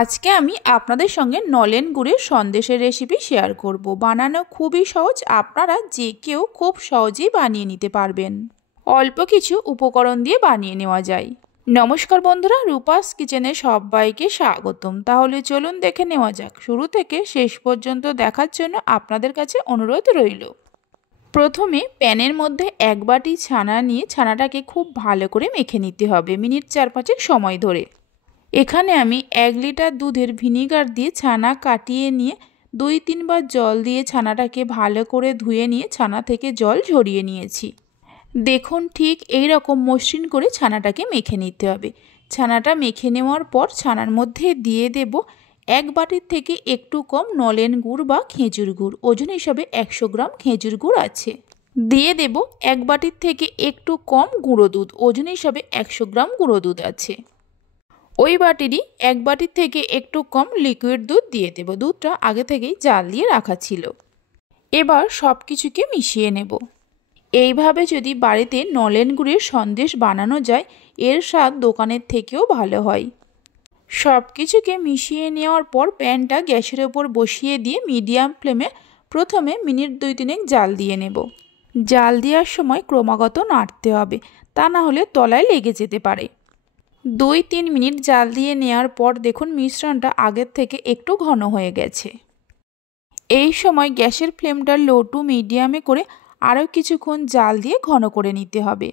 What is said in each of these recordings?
আজকে আমি আপনাদের সঙ্গে নলেন গুড়ের সন্দেশের রেসিপি শেয়ার করব। বানানো খুবই সহজ, আপনারা যে কেউ খুব সহজেই বানিয়ে নিতে পারবেন। অল্প কিছু উপকরণ দিয়ে বানিয়ে নেওয়া যায়। নমস্কার বন্ধুরা, রূপাস কিচেনে সবাইকে স্বাগতম। তাহলে চলুন দেখে নেওয়া যাক। শুরু থেকে শেষ পর্যন্ত দেখার জন্য আপনাদের কাছে অনুরোধ রইল। প্রথমে প্যানের মধ্যে 1 বাটি ছানা নিয়ে ছানাটাকে খুব ভালো করে মেখে নিতে হবে মিনিট 4-5 সময় ধরে। এখানে আমি 1 লিটার দুধের ভিনিগার দিয়ে ছানা কাটিয়ে নিয়ে 2-3 বার জল দিয়ে ছানাটাকে ভালো করে ধুয়ে নিয়ে ছানা থেকে জল ঝরিয়ে নিয়েছি। দেখুন ঠিক এই রকম মসৃণ করে ছানাটাকে মেখে নিতে হবে। ছানাটা মেখে নেওয়ার পর ছানার মধ্যে দিয়ে দেব 1 বাটির থেকে একটু কম নলেন গুড় বা খেজুর গুড়। ওজন হিসাবে 100 গ্রাম খেজুর গুড় আছে। দিয়ে দেব 1 বাটির থেকে একটু কম গুঁড়ো দুধ। ওজন হিসাবে 100 গ্রাম গুঁড়ো দুধ আছে। ওই বাটিরই 1 বাটির থেকে একটু কম লিকুইড দুধ দিয়ে দেব। দুধটা আগে থেকেই জাল দিয়ে রাখা ছিল। এবার সব কিছুকে মিশিয়ে নেব। এইভাবে যদি বাড়িতে নলেন গুড়ের সন্দেশ বানানো যায়, এর স্বাদ দোকানের থেকেও ভালো হয়। সব কিছুকে মিশিয়ে নেওয়ার পর প্যানটা গ্যাসের ওপর বসিয়ে দিয়ে মিডিয়াম ফ্লেমে প্রথমে মিনিট 2-3 জাল দিয়ে নেব। জাল দেওয়ার সময় ক্রমাগত নাড়তে হবে, তা না হলে তলায় লেগে যেতে পারে। 2-3 মিনিট জাল দিয়ে নেওয়ার পর দেখুন মিশ্রণটা আগের থেকে একটু ঘন হয়ে গেছে। এই সময় গ্যাসের ফ্লেমটা লো টু মিডিয়ামে করে আরও কিছুক্ষণ জাল দিয়ে ঘন করে নিতে হবে।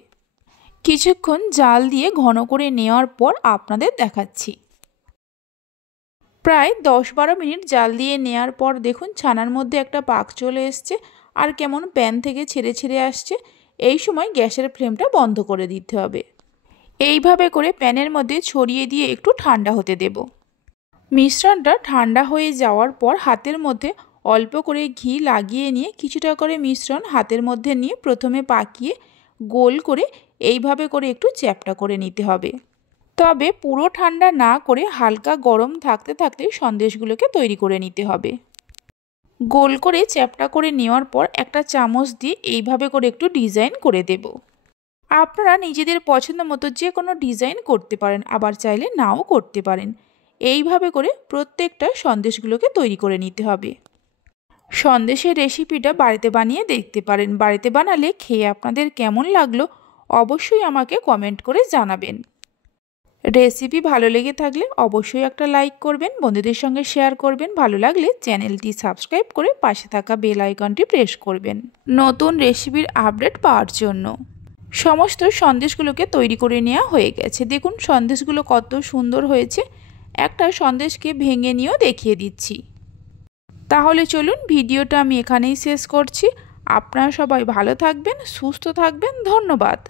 কিছুক্ষণ জাল দিয়ে ঘন করে নেওয়ার পর আপনাদের দেখাচ্ছি। প্রায় 10-12 মিনিট জাল দিয়ে নেওয়ার পর দেখুন ছানার মধ্যে একটা পাক চলে এসছে আর কেমন প্যান থেকে ছেড়ে ছেড়ে আসছে। এই সময় গ্যাসের ফ্লেমটা বন্ধ করে দিতে হবে। এইভাবে করে প্যানের মধ্যে ছড়িয়ে দিয়ে একটু ঠান্ডা হতে দেব। মিশ্রণটা ঠান্ডা হয়ে যাওয়ার পর হাতের মধ্যে অল্প করে ঘি লাগিয়ে নিয়ে কিছুটা করে মিশ্রণ হাতের মধ্যে নিয়ে প্রথমে পাকিয়ে গোল করে এইভাবে করে একটু চ্যাপ্টা করে নিতে হবে। তবে পুরো ঠান্ডা না করে হালকা গরম থাকতে থাকতে সন্দেশগুলোকে তৈরি করে নিতে হবে। গোল করে চ্যাপ্টা করে নেওয়ার পর একটা চামচ দিয়ে এইভাবে করে একটু ডিজাইন করে দেব। আপনারা নিজেদের পছন্দ মতো যে কোনো ডিজাইন করতে পারেন, আবার চাইলে নাও করতে পারেন। এইভাবে করে প্রত্যেকটা সন্দেশগুলোকে তৈরি করে নিতে হবে। সন্দেশের রেসিপিটা বাড়িতে বানিয়ে দেখতে পারেন। বাড়িতে বানালে খেয়ে আপনাদের কেমন লাগলো অবশ্যই আমাকে কমেন্ট করে জানাবেন। রেসিপি ভালো লেগে থাকলে অবশ্যই একটা লাইক করবেন, বন্ধুদের সঙ্গে শেয়ার করবেন। ভালো লাগলে চ্যানেলটি সাবস্ক্রাইব করে পাশে থাকা বেল আইকনটি প্রেস করবেন নতুন রেসিপির আপডেট পাওয়ার জন্য। সমস্ত সন্দেশগুলোকে তৈরি করে নেওয়া হয়ে গেছে। দেখুন সন্দেশগুলো কত সুন্দর হয়েছে। একটা সন্দেশকে ভেঙে নিয়েও দেখিয়ে দিচ্ছি। তাহলে চলুন ভিডিওটা আমি এখানেই শেষ করছি। আপনারা সবাই ভালো থাকবেন, সুস্থ থাকবেন। ধন্যবাদ।